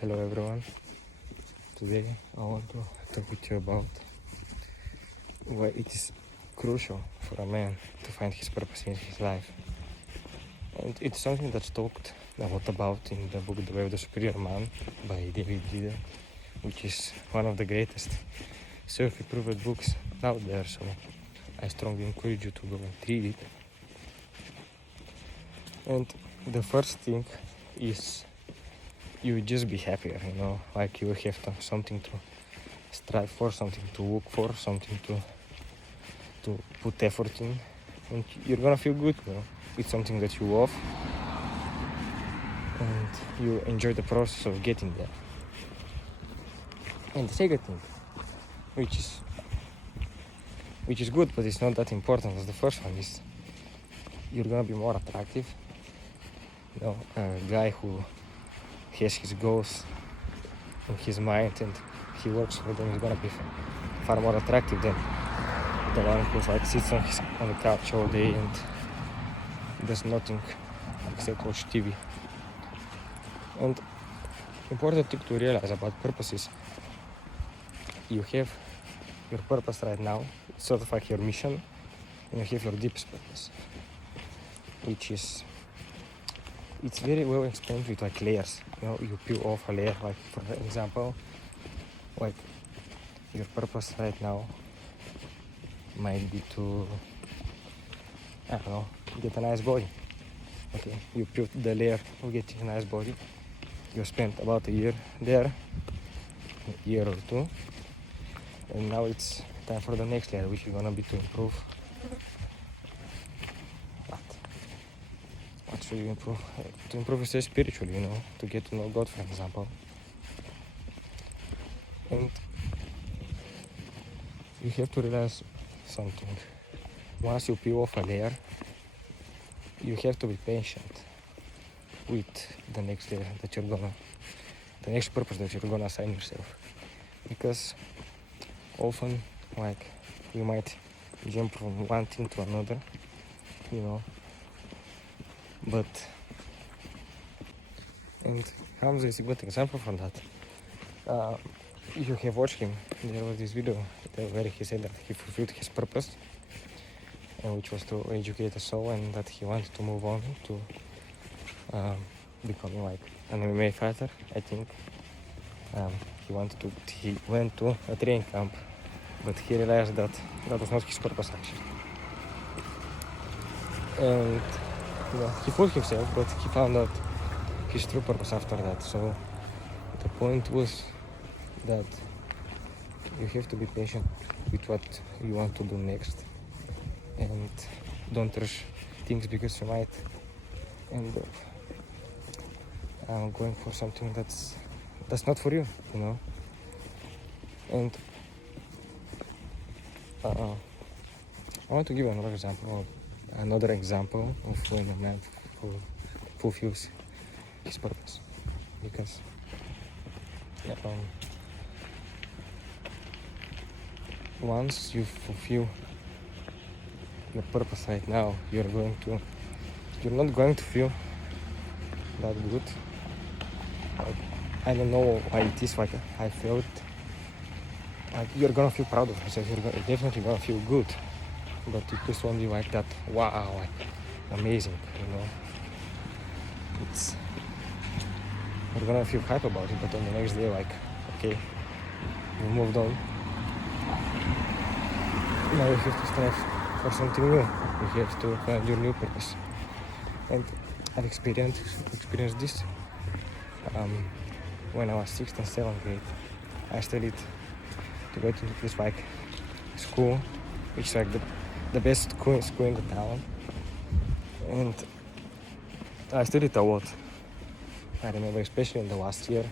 Hello everyone. Today I want to talk with you about why it is crucial for a man to find his purpose in his life. And it's something that's talked a lot about in the book The Way of the Superior Man by David Gideon, which is one of the greatest self-improvement books out there, so I strongly encourage you to go and read it. And the first thing is you will just be happier, like you have something to strive for, something to work for, something to put effort in, and you're gonna feel good, It's something that you love, and you enjoy the process of getting there. And the second thing, which is good, but it's not that important as the first one, is you're gonna be more attractive. A guy who has his goals in his mind and he works for them is gonna be far more attractive than the one who sits on the couch all day and does nothing except watch TV. And important thing to realize about purpose is you have your purpose right now. It's sort of like your mission, and you have your deepest purpose, which is it's very well explained with layers. You peel off a layer, for example, your purpose right now might be to, get a nice body. Okay, you peel the layer of getting a nice body. You spent about a year there, a year or two, and now it's time for the next layer, which is gonna be to improve. What should you improve? To improve yourself spiritually, to get to know God, for example. And you have to realize something. Once you peel off a layer, you have to be patient with the next layer the next purpose that you're gonna assign yourself. Because often, you might jump from one thing to another, but and Hamza is a good example for that. You have watched him. There was this video where he said that he fulfilled his purpose, which was to educate a soul, and that he wanted to move on to becoming an MMA fighter. I think he went to a training camp, but he realized that was not his purpose actually. And he fooled himself, but he found out his true purpose after that. So the point was that you have to be patient with what you want to do next, and don't rush things, because you might end up going for something that's not for you, And I want to give another example of when a man fulfills his purpose, because once you fulfill your purpose right now, you're not going to feel that good. I don't know why it is, I felt you're gonna feel proud of yourself, you're definitely gonna feel good, but it just won't be that wow, amazing, you're gonna feel hype about it, but on the next day, okay, you moved on. Now you have to strive for something new. You have to find your new purpose. And I've experienced this when I was 6th and 7th grade. I studied to go to this school, which is the best school in the town. And I studied a lot. I remember, especially in the last year.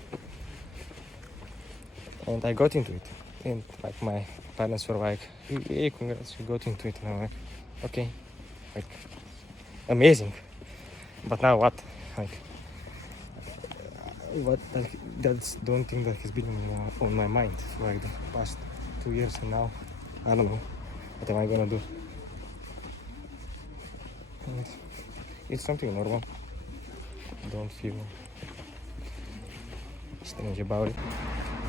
And I got into it. And my parents were hey, congrats, you got into it. And I'm okay, amazing. But now what? That's the only thing that has been on my mind for the past 2 years, and now I don't know what am I gonna do. And it's something normal. Don't feel strange about it.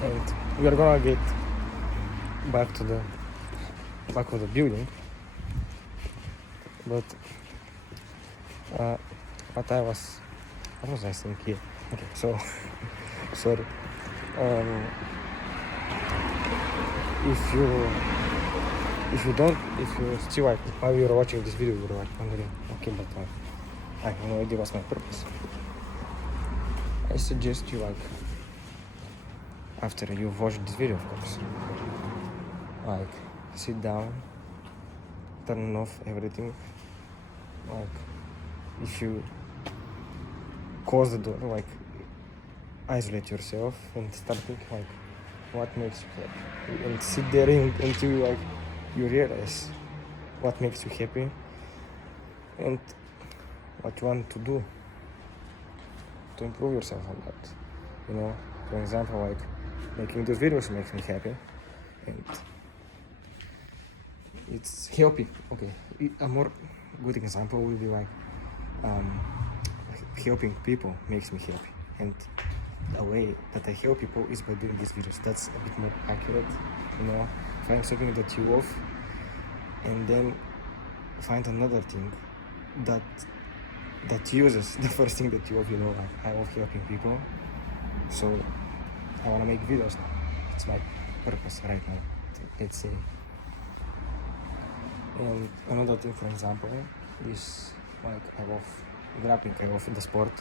And we are gonna get back to the back of the building, but what was I saying here? Okay, so sorry. If you still like while you're watching this video, you're like wondering, okay, but I have no idea what's my purpose. I suggest you, like, after you've watched this video, of course, like, sit down, turn off everything, like, if you close the door, like, isolate yourself and start thinking, like, what makes you happy, and sit there until like you realize what makes you happy and what you want to do to improve yourself on that. You know, for example, like making those videos makes me happy, and it's helping. Okay, a more good example will be like helping people makes me happy, and the way that I help people is by doing these videos. That's a bit more accurate, you know. Find something that you love, and then find another thing that uses the first thing that you love. You know, like I love helping people, so I want to make videos now. It's my purpose right now, let's say. And another thing, for example, is like I love grappling. I love the sport.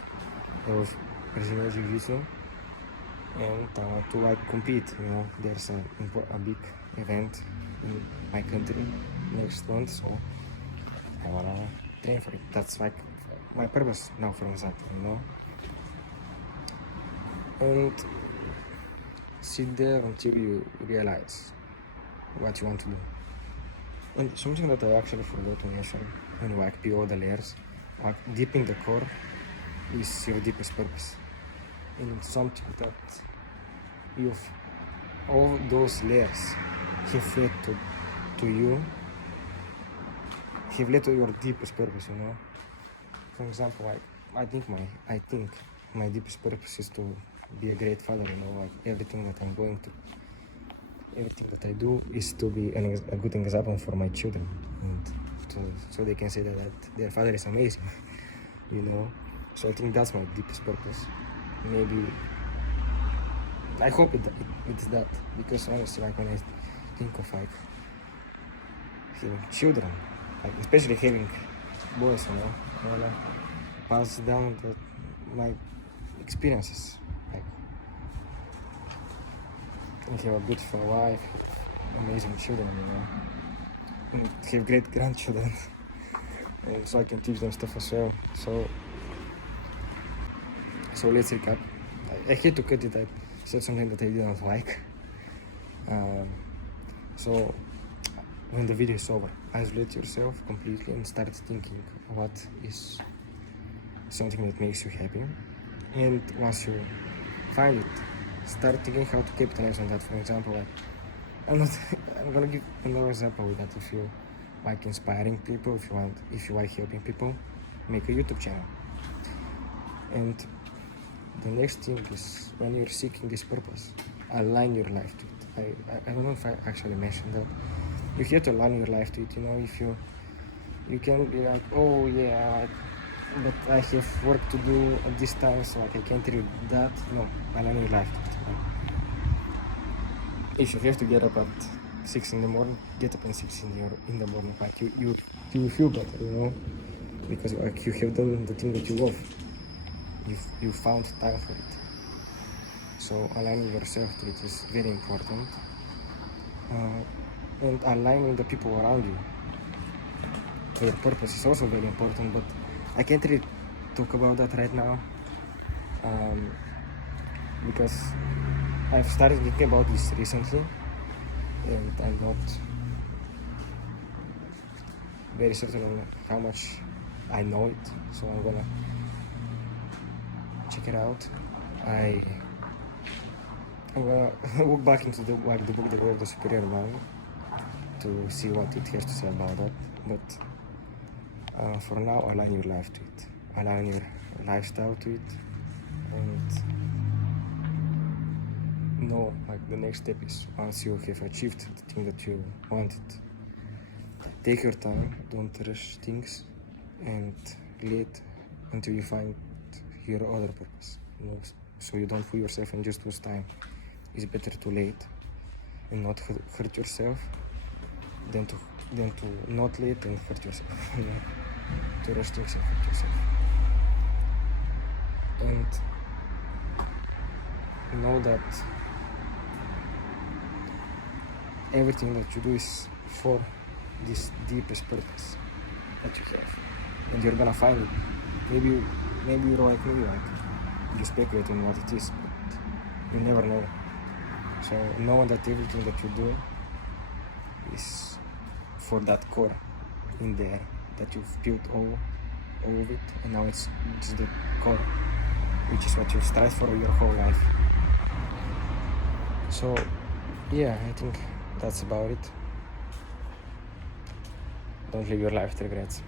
I love Brazilian Jiu-Jitsu. And to like compete, you know, there's a big event in my country next month, so I wanna train for it. That's like my purpose now, for example, you know. And sit there until you realize what you want to do. And something that I actually forgot to mention when you like peel the layers, like deep in the core is your deepest purpose. And something that you've all those layers have led to you, have led to your deepest purpose, you know. For example, like I think my deepest purpose is to be a great father, you know, like everything that I'm going through, everything that I do is to be a good example for my children, and so they can say that their father is amazing, you know. So I think that's my deepest purpose. Maybe I hope it's that, because honestly, like when I think of like having children, like especially having boys, you know, I wanna pass down my experiences. Like I have a beautiful wife, amazing children, you know, and have great grandchildren, and so I can teach them stuff as well. So let's recap. I hate to cut it. I said something that I didn't like. So when the video is over, isolate yourself completely and start thinking what is something that makes you happy. And once you find it, start thinking how to capitalize on that. For example, like, I'm gonna give another example with that. If you like inspiring people, if you like helping people, make a YouTube channel. And the next thing is, when you're seeking this purpose, align your life to it. I don't know if I actually mentioned that. You have to align your life to it, you know. If you can be like, oh yeah, but I have work to do at this time, so like I can't read that. No, align your life to it, you know. If you have to get up at 6 in the morning, get up at 6 in the morning. Like you feel better, you know, because like you have done the thing that you love. You found time for it. So aligning yourself to it is very important. And aligning the people around you to your purpose is also very important, but I can't really talk about that right now, because I've started thinking about this recently, and I'm not very certain on how much I know it, so I'm gonna check it out. I'm gonna look back into the book The Way of the Superior Man to see what it has to say about that. But for now, align your life to it, align your lifestyle to it, and know like the next step is once you have achieved the thing that you wanted. Take your time, don't rush things, and wait until you find your other purpose. So you don't fool yourself and just waste time. It's better to late and not hurt yourself than to not late and hurt yourself. To rush things and hurt yourself. And know that everything that you do is for this deepest purpose that you have, and you're gonna find it. Maybe you're right, maybe right. You speculate on what it is, but you never know. So know that everything that you do is for that core in there that you've built all of it, and now it's the core, which is what you've strived for your whole life. So yeah, I think that's about it. Don't live your life with regrets.